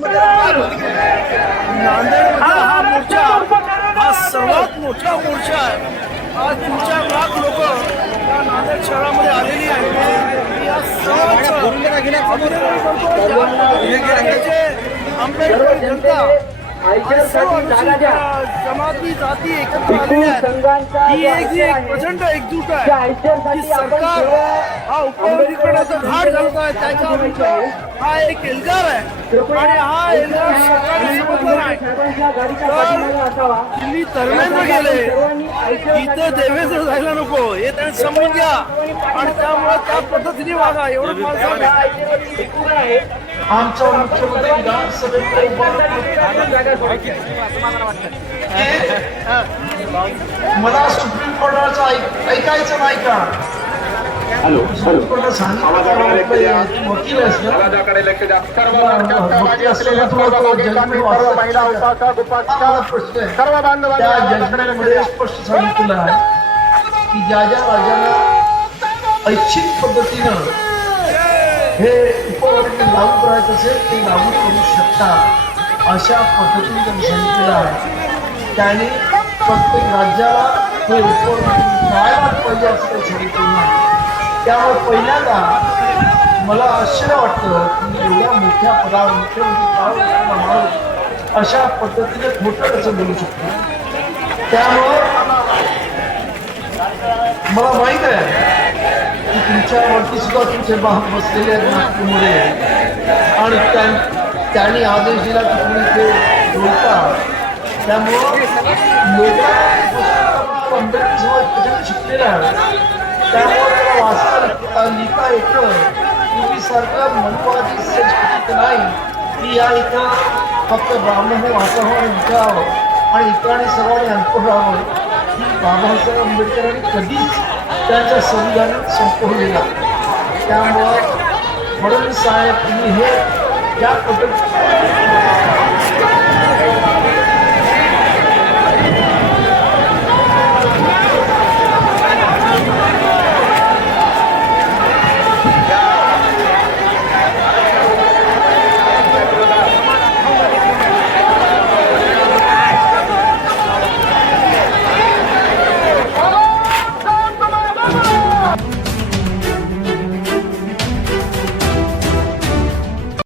नांदेडमधला हा मोर्चा हा सर्वात मोठा मोर्चा आहे। आज 3-4 लाख लोक या नांदेड शहरामध्ये आलेली आहेत। या सर्वांचं अभिनंदन करतो। ज्या पद्धतीने आंबेडकर जनता जमाती जाती एकत्र आलेल्या आहेत। ही एक प्रचंड एकजूट आहे की सरकार हा उपविधीकरणाचा घाट घालत आहे, त्याच्या विरुद्ध हा एक एल्गार आहे आणि हा एल्गार सरकारने समजला नाही। तर दिल्ली धर्मेंद्र गेले, इथं देवेंद्र जायला नको हे त्यांनी समजून घ्या आणि त्यामुळे त्या पद्धतीने वागा एवढं मला सांगा। आमचा मुख्यमंत्री विधानसभेकडे मला सुप्रीम कोर्टाचं ऐकायचं नाही का? सुप्रीम कोर्टात सांगितलं वकील जजमेंटमध्ये स्पष्ट सांगितलं आहे की ज्या ज्या राज्याला ऐच्छिक पद्धतीनं हे उपवर्ग लागू करायचं असेल ते लागू करू शकतात अशा पद्धतीने त्यांनी सांगितलेलं आहे। त्याने प्रत्येक राज्याला हे उपवर्ग मिळायलाच पाहिजे असं काही सांगितलं नाही। त्यामुळे पहिल्यांदा मला आश्चर्य वाटतं की एवढ्या मोठ्या पदावर मुख्यमंत्री अशा पद्धतीने खोटं कसं बोलू शकतो। त्यामुळं मला माहीत आहे की तुमच्यावरती सुद्धा तुमचे बाहक बसलेले आहेत नागपूरमध्ये आणि त्यांनी आदेश दिला की तुम्ही ते बोलता। त्यामुळं लोक आंबेडकर समाज त्याच्याने शिकलेला आहे, त्यामुळे त्याला वाचता लिहिता येतं। पूर्वीसारखं मनवादी संस्कृती नाही की या इथं फक्त ब्राह्मण वाचावं आणि विचारावं आणि इतरांनी सर्वांनी अनपढ राहावं। बाबासाहेब आंबेडकरांनी कधीच त्यांच्या संविधानात संपवलेला। त्यामुळं फडणवीस साहेब तुम्ही हे या पद्धतीने